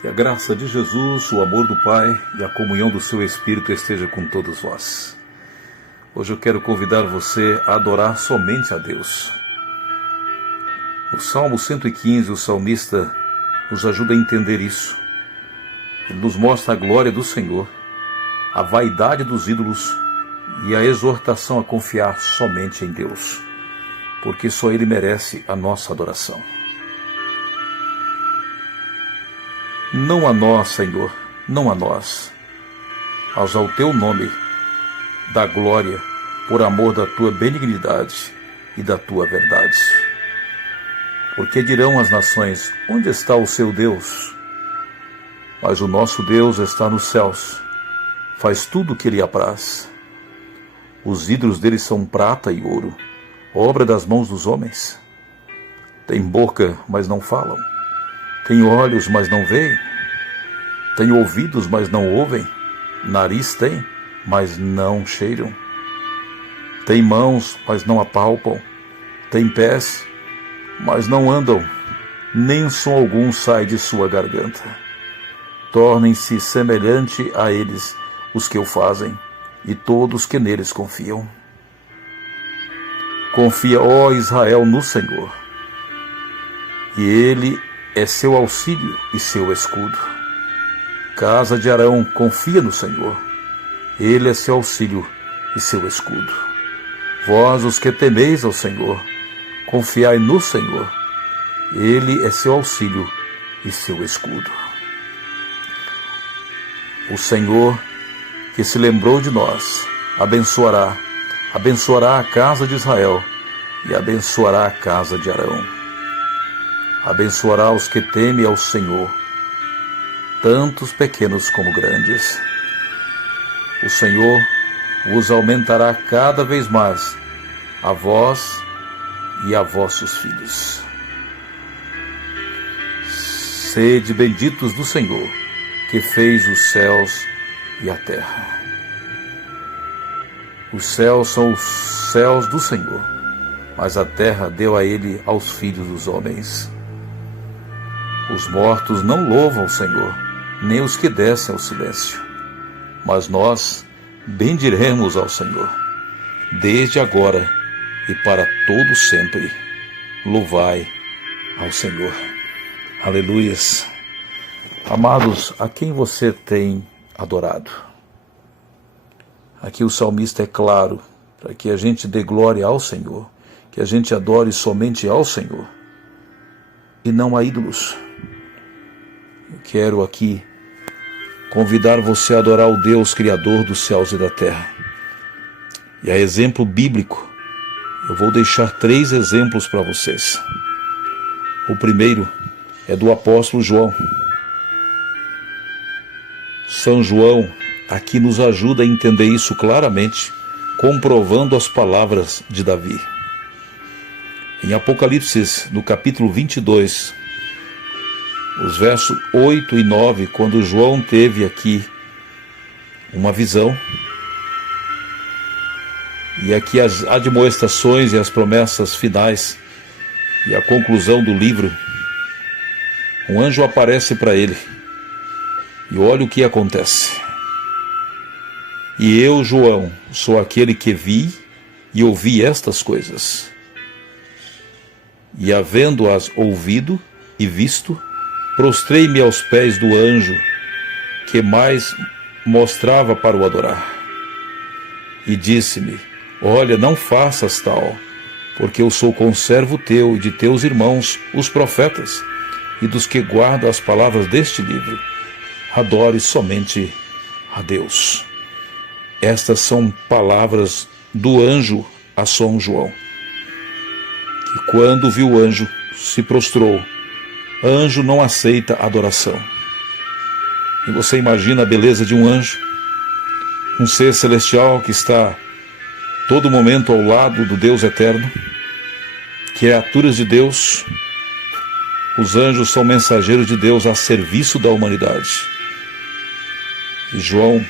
Que a graça de Jesus, o amor do Pai e a comunhão do seu Espírito esteja com todos vós. Hoje eu quero convidar você a adorar somente a Deus. No Salmo 115, o salmista nos ajuda a entender isso. Ele nos mostra a glória do Senhor, a vaidade dos ídolos e a exortação a confiar somente em Deus, porque só Ele merece a nossa adoração. Não a nós, Senhor, não a nós, mas ao Teu nome, da glória, por amor da Tua benignidade e da Tua verdade. Porque dirão as nações, onde está o seu Deus? Mas o nosso Deus está nos céus, faz tudo o que lhe apraz. Os ídolos dele são prata e ouro, obra das mãos dos homens. Tem boca, mas não falam. Tem olhos, mas não veem. Tem ouvidos, mas não ouvem. Nariz tem, mas não cheiram. Tem mãos, mas não apalpam. Tem pés, mas não andam. Nem som algum sai de sua garganta. Tornem-se semelhante a eles os que o fazem, e todos que neles confiam. Confia, ó Israel, no Senhor, e Ele é seu auxílio e seu escudo. Casa de Arão, confia no Senhor, Ele é seu auxílio e seu escudo. Vós, os que temeis ao Senhor, confiai no Senhor, Ele é seu auxílio e seu escudo. O Senhor, que se lembrou de nós, abençoará a casa de Israel e abençoará a casa de Arão. Abençoará os que temem ao Senhor, tantos pequenos como grandes. O Senhor vos aumentará cada vez mais, a vós e a vossos filhos. Sede benditos do Senhor, que fez os céus e a terra. Os céus são os céus do Senhor, mas a terra deu a ele aos filhos dos homens. Os mortos não louvam o Senhor, nem os que descem ao silêncio. Mas nós bendiremos ao Senhor, desde agora e para todo sempre. Louvai ao Senhor. Aleluias. Amados, a quem você tem adorado? Aqui o salmista é claro, para que a gente dê glória ao Senhor, que a gente adore somente ao Senhor, e não a ídolos. Eu quero aqui convidar você a adorar o Deus Criador dos céus e da terra. E a exemplo bíblico, eu vou deixar 3 exemplos para vocês. O primeiro é do apóstolo João. São João aqui nos ajuda a entender isso claramente, comprovando as palavras de Davi. Em Apocalipse, no capítulo 22, os versos 8 e 9, quando João teve aqui uma visão, e aqui as admoestações e as promessas finais, e a conclusão do livro, um anjo aparece para ele, e olha o que acontece. E eu, João, sou aquele que vi e ouvi estas coisas. E havendo-as ouvido e visto, prostrei-me aos pés do anjo, que mais mostrava para o adorar. E disse-me, olha, não faças tal, porque eu sou conservo teu e de teus irmãos, os profetas, e dos que guardam as palavras deste livro. Adore somente a Deus. Estas são palavras do anjo a São João, que quando viu o anjo, se prostrou. Anjo não aceita adoração. E você imagina a beleza de um anjo, um ser celestial que está todo momento ao lado do Deus eterno, criaturas de Deus. Os anjos são mensageiros de Deus a serviço da humanidade. E João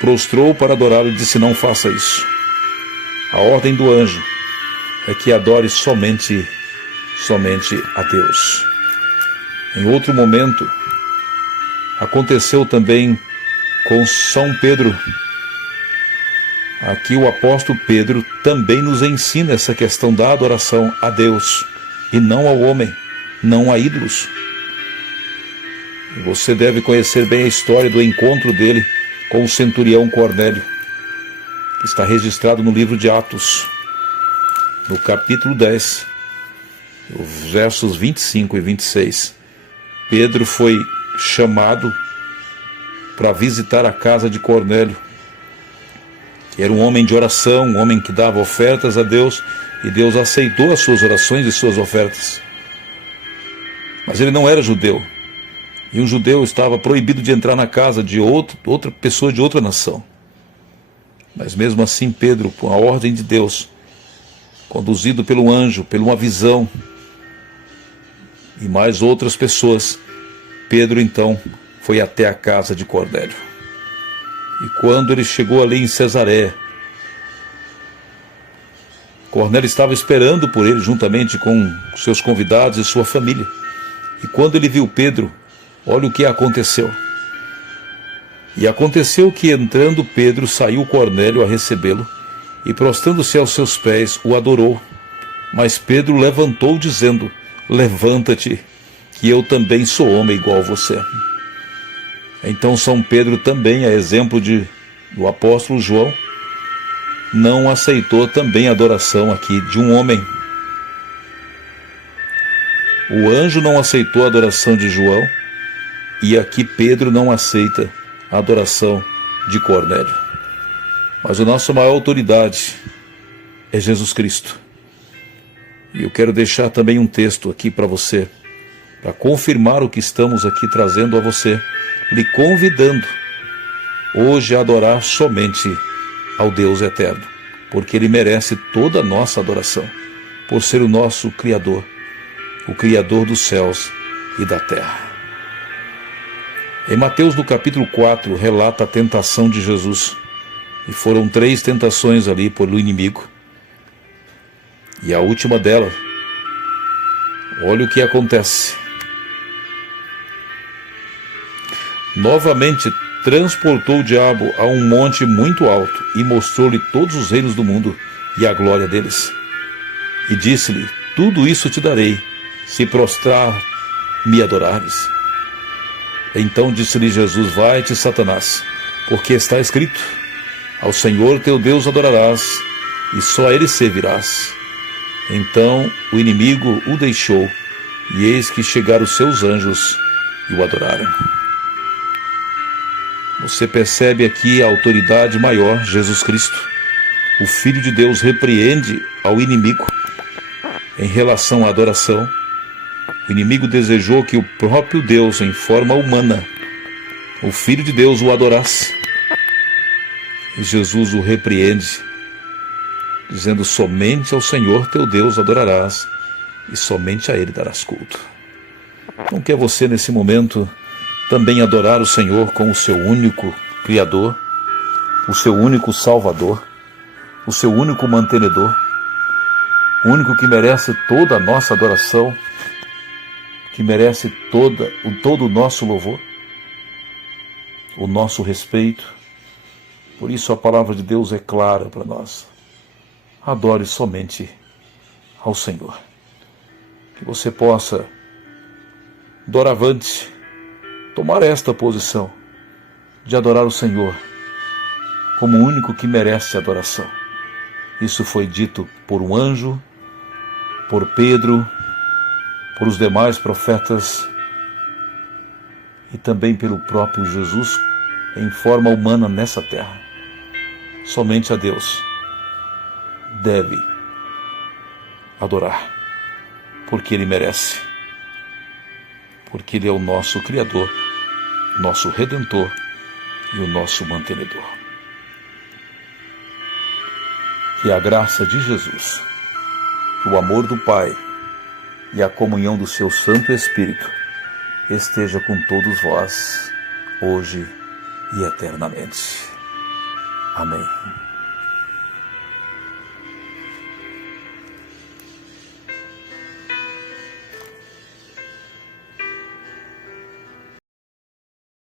prostrou para adorá-lo e disse, não faça isso. A ordem do anjo é que adore somente a Deus. Em outro momento, Aconteceu também com São Pedro. Aqui o apóstolo Pedro também nos ensina essa questão da adoração a Deus e não ao homem, não a ídolos. E você deve conhecer bem a história do encontro dele com o centurião Cornélio, que está registrado no livro de Atos, no capítulo 10, os versos 25 e 26. Pedro foi chamado para visitar a casa de Cornélio, que era um homem de oração, um homem que dava ofertas a Deus, e Deus aceitou as suas orações e suas ofertas. Mas ele não era judeu, e um judeu estava proibido de entrar na casa de outra pessoa de outra nação. Mas mesmo assim Pedro, com a ordem de Deus, conduzido pelo anjo, por uma visão, e mais outras pessoas, Pedro então foi até a casa de Cornélio. E quando ele chegou ali em Cesareia, Cornélio estava esperando por ele juntamente com seus convidados e sua família. E quando ele viu Pedro, olha o que aconteceu. E aconteceu que, entrando Pedro, saiu Cornélio a recebê-lo, e prostrando-se aos seus pés, o adorou. Mas Pedro levantou, dizendo: levanta-te, que eu também sou homem igual a você. Então São Pedro também, a exemplo do apóstolo João, não aceitou também a adoração aqui de um homem. O anjo não aceitou a adoração de João, e aqui Pedro não aceita a adoração de Cornélio. Mas a nossa maior autoridade é Jesus Cristo. E eu quero deixar também um texto aqui para você, para confirmar o que estamos aqui trazendo a você, lhe convidando hoje a adorar somente ao Deus eterno, porque Ele merece toda a nossa adoração, por ser o nosso Criador, o Criador dos céus e da terra. Em Mateus, no capítulo 4, relata a tentação de Jesus, e foram 3 tentações ali pelo inimigo, e a última dela, olha o que acontece. Novamente transportou o diabo a um monte muito alto e mostrou-lhe todos os reinos do mundo e a glória deles. E disse-lhe: tudo isso te darei, se prostrar me adorares. Então disse-lhe Jesus: vai-te, Satanás, porque está escrito: ao Senhor teu Deus adorarás, e só a Ele servirás. Então o inimigo o deixou, e eis que chegaram os seus anjos e o adoraram. Você percebe aqui a autoridade maior, Jesus Cristo. O Filho de Deus repreende ao inimigo em relação à adoração. O inimigo desejou que o próprio Deus, em forma humana, o Filho de Deus, o adorasse. E Jesus o repreende, dizendo: somente ao Senhor teu Deus adorarás, e somente a Ele darás culto. Não quer você, nesse momento, também adorar o Senhor como o seu único Criador, o seu único Salvador, o seu único mantenedor, o único que merece toda a nossa adoração, que merece todo o nosso louvor, o nosso respeito? Por isso a palavra de Deus é clara para nós: adore somente ao Senhor. Que você possa, doravante, tomar esta posição de adorar o Senhor como o único que merece adoração. Isso foi dito por um anjo, por Pedro, por os demais profetas e também pelo próprio Jesus em forma humana nessa terra. Somente a Deus deve adorar, porque Ele merece, porque Ele é o nosso Criador, nosso Redentor e o nosso mantenedor. Que a graça de Jesus, o amor do Pai e a comunhão do seu Santo Espírito esteja com todos vós, hoje e eternamente. Amém.